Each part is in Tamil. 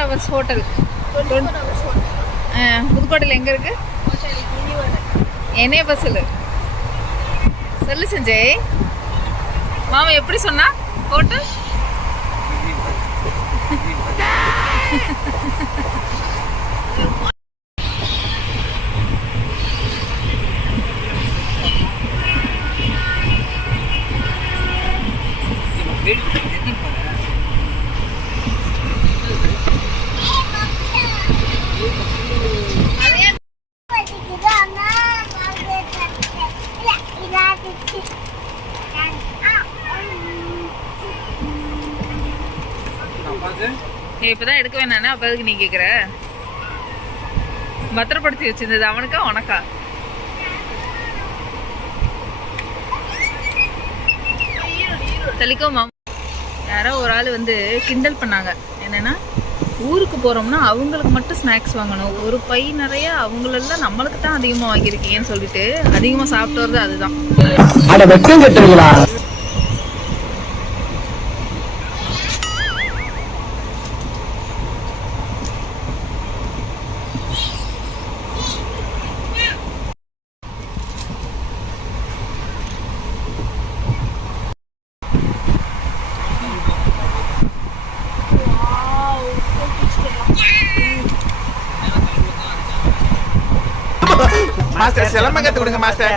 hours hotel. புதுக்கோட்டையில் எங்கே இருக்கு? என்னைய பஸ்ஸில் சொல்லு செஞ்சய். மாமா எப்படி சொன்னா ஹோட்டல்? இப்பதான் எடுக்க வேணானே, அப்ப அதுக்கு நீ கேக்குற? பத்திரப்படுத்தி வச்சிருந்தது அவனுக்கா உனக்கா? தலிக்கோ மாமா. யாரோ ஒரு ஆள் வந்து கிண்டல் பண்ணாங்க. என்னன்னா, ஊருக்கு போறோம்னா அவங்களுக்கு மட்டும் ஸ்நாக்ஸ் வாங்கணும், ஒரு பை நிறைய அவங்களெல்லாம் நம்மளுக்கு தான் அதிகமா வாங்கியிருக்கீங்கன்னு சொல்லிட்டு அதிகமா சாப்பிட்டு வருது. அதுதான் மாஸ்டர் செலமா கத்து கொடுங்க மாஸ்டர்.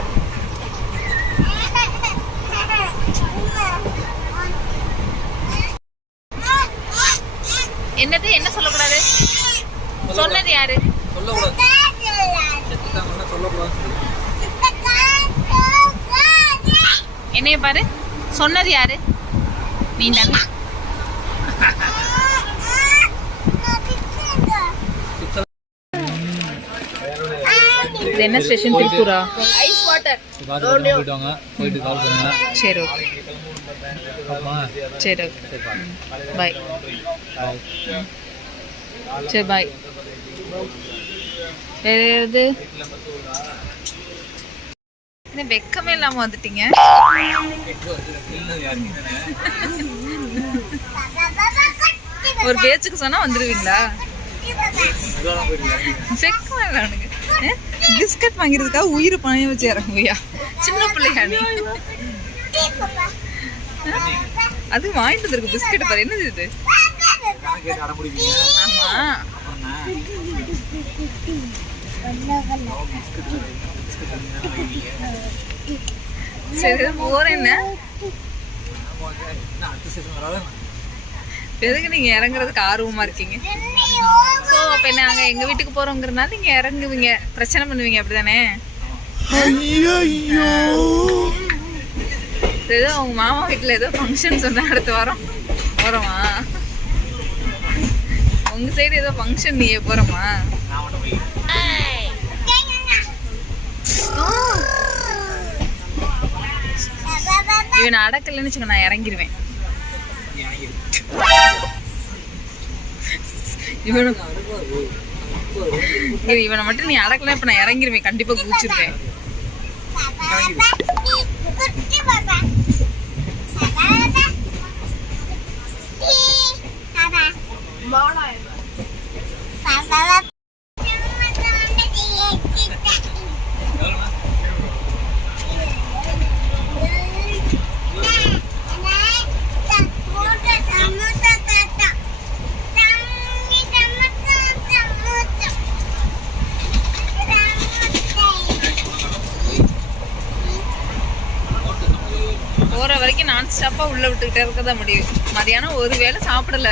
என்னது என்ன சொல்லக்கூடாது? சொன்னது யாரு? என்னைய பாரு, சொன்னது யாரு? நீ தானே. இது என்ன ஸ்டேஷன்? திருப்பூரா? ஐஸ் வாட்டர் போய்டுவாங்க, போய்ட்டு கால் பண்ணுங்க. சரி ஓகே. சரி ஓகே, பை. சரி பை. வேற எது? என்ன வெக்கமே இல்லாம வந்துட்டீங்க? ஒரு பேச்சுக்கு சொன்னா வந்துடுவீங்களா? வெக்கமே இல்லை அவனுக்கு. பிஸ்கட் வாங்கிறதுக்காக உயிர் பணைய வச்சு இறங்குவியா? சின்ன பிள்ளையா நீ? அது வாங்கிட்டு இருக்கு பிஸ்கட் பாரு. என்னது இது? ஆமா, சரி போறேன். என்ன எதுக்கு நீங்க இறங்குறதுக்கு ஆர்வமா இருக்கீங்க? ஸோ அப்ப என்ன, நாங்க எங்க வீட்டுக்கு போறோங்கிறதுனால நீங்க இறங்குவீங்க, பிரச்சனை பண்ணுவீங்க, அப்படிதானே? ஏதோ உங்க மாமா வீட்டுல ஏதோ ஃபங்க்ஷன் சொன்னா அடுத்த வாரம் போறோமா? உங்க சைடு ஏதோ ஃபங்க்ஷன், நீ போறோமா? இவனை அடக்கலன்னு வச்சுக்க, நான் இறங்கிடுவேன். இவனை மட்டும் நீ அடக்கல, இப்ப நான் இறங்கிருவேன், கண்டிப்பா குதிச்சிருவேன். போற வரைக்கும் நான் ஸ்டாப்பா உள்ள விட்டுக்கிட்டே இருக்கதா முடியும். மதியானம் ஒரு வேளை சாப்பிடல.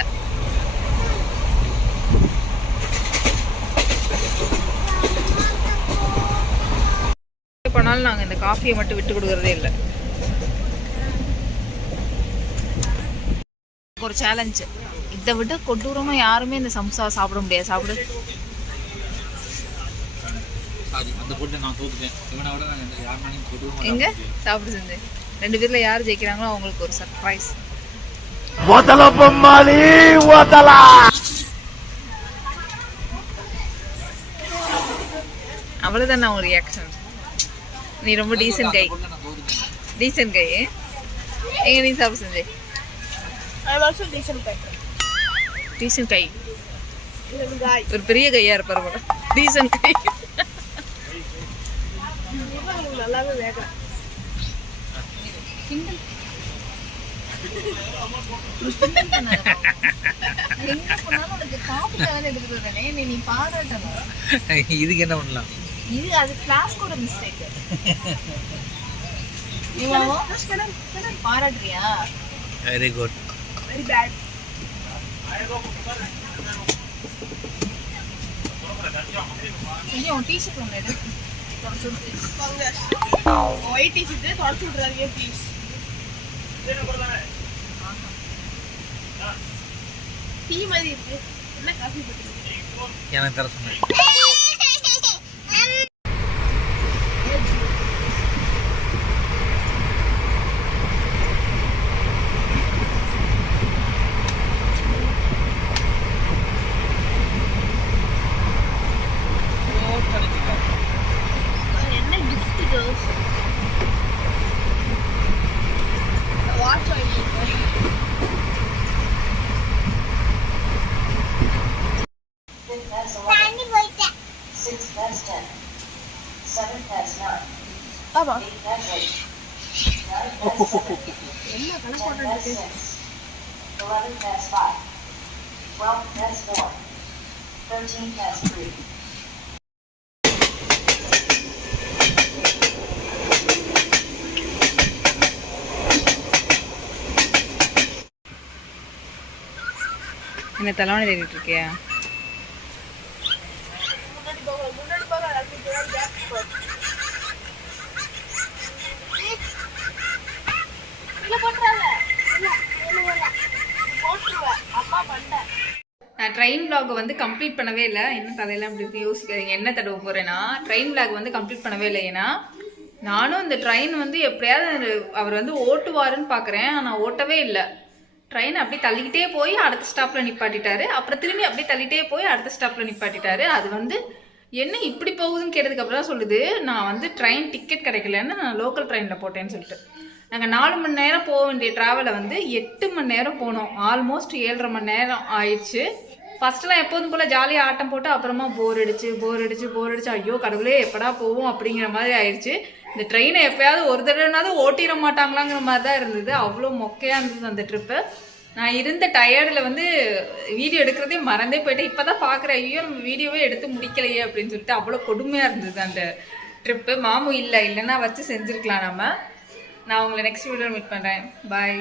பண்ணாலும் நாங்க இந்த காஃபியை மட்டும் விட்டு கொடுக்கறதே இல்லை. ஒரு சேலஞ்ச், இதை விட கொடூரமா யாருமே இந்த சம்சா சாப்பிட முடியாது. சாப்பிடு. எங்க சாப்பிடு செஞ்சு 2 பேர்ல யார் ஜெயிக்கிறாங்களோ அவங்களுக்கு ஒரு சர்ப்ரைஸ். Kamali, அவ்வளோதான் ஒரு ரியாக்ஷன். நீ ரொம்ப டீசன்ட் கை. டீசன்ட் கை. எங்க நீ சாப்பிட செஞ்சே? டீசன்ட் கை. ஒரு பெரிய கையா இருப்பாரு போல. டீசன்ட் கை. நல்லாவே வேக. இதுக்கு என்ன பண்ணலாம்? இது அது கிளாஸ்கோட மிஸ்டேக். நீ பாராட்டுறியா? Very good. Very bad. ஐயோ டீ-ஷர்ட் ஒன்று எடு. ஒயிட் டீ-ஷர்ட் தொடச்சு விட்றாதீங்க ப்ளீஸ். டீ மாதிரி இருக்கு. என்ன காஃபி போட்டு எனக்கு தர சொன்னேன். என்ன gift girls? Watch on you. Baba. என்ன கணக்கு போட்டுருக்கு? 11 past 5. 12 past 4. 13 past 3. என்ன தலைவணி தேடிட்டு இருக்கியா? நான் ட்ரெயின் vlog வந்து கம்ப்ளீட் பண்ணவே இல்லை. என்ன கதையெல்லாம் இப்படி யோசிக்காதீங்க. என்ன தடவை போகிறேன்னா ட்ரெயின் vlog வந்து கம்ப்ளீட் பண்ணவே இல்லை. ஏன்னா நானும் இந்த ட்ரெயின் வந்து எப்படியாவது அவர் வந்து ஓட்டுவாருன்னு பார்க்குறேன். ஆனால் ஓட்டவே இல்லை. ட்ரெயின் அப்படி தள்ளிக்கிட்டே போய் அடுத்த ஸ்டாப்பில் நிப்பாட்டிட்டாரு. அப்புறம் திரும்பி அப்படியே தள்ளிட்டே போய் அடுத்த ஸ்டாப்பில் நிப்பாட்டிட்டாரு. அது வந்து என்ன இப்படி போகுதுன்னு கேட்டதுக்கப்புறம் தான் சொல்லுது, நான் வந்து ட்ரெயின் டிக்கெட் கிடைக்கலன்னு நான் லோக்கல் ட்ரெயினில் போட்டேன்னு சொல்லிட்டு. நாங்கள் 4 மணி நேரம் போக வேண்டிய ட்ராவலை வந்து 8 மணி நேரம் போனோம். ஆல்மோஸ்ட் 7.5 மணி நேரம் ஆயிடுச்சு. ஃபஸ்ட்டெலாம் எப்போதும் போல் ஜாலியாக ஆட்டம் போட்டு அப்புறமா போர் அடிச்சு ஐயோ கடவுளே எப்படா போவோம் அப்படிங்கிற மாதிரி ஆயிடுச்சு. இந்த ட்ரெயினை எப்போயாவது ஒரு தடவைனாவது ஓட்டிட மாட்டாங்களாங்கிற மாதிரி தான் இருந்தது. அவ்வளோ மொக்கையாக இருந்தது அந்த ட்ரிப்பு. நான் இருந்த டயர்டில் வந்து வீடியோ எடுக்கிறதே மறந்தே போயிட்டேன். இப்போ தான் பார்க்குறேன், ஐயோ நம்ம வீடியோவே எடுத்து முடிக்கலையே அப்படின்னு சொல்லிட்டு. அவ்வளோ கொடுமையாக இருந்தது அந்த ட்ரிப்பு. மாமு இல்லைன்னா வச்சு செஞ்சுருக்கலாம் நம்ம. நான் உங்களை நெக்ஸ்ட் வீடியோவில் மீட் பண்ணுறேன். பாய்.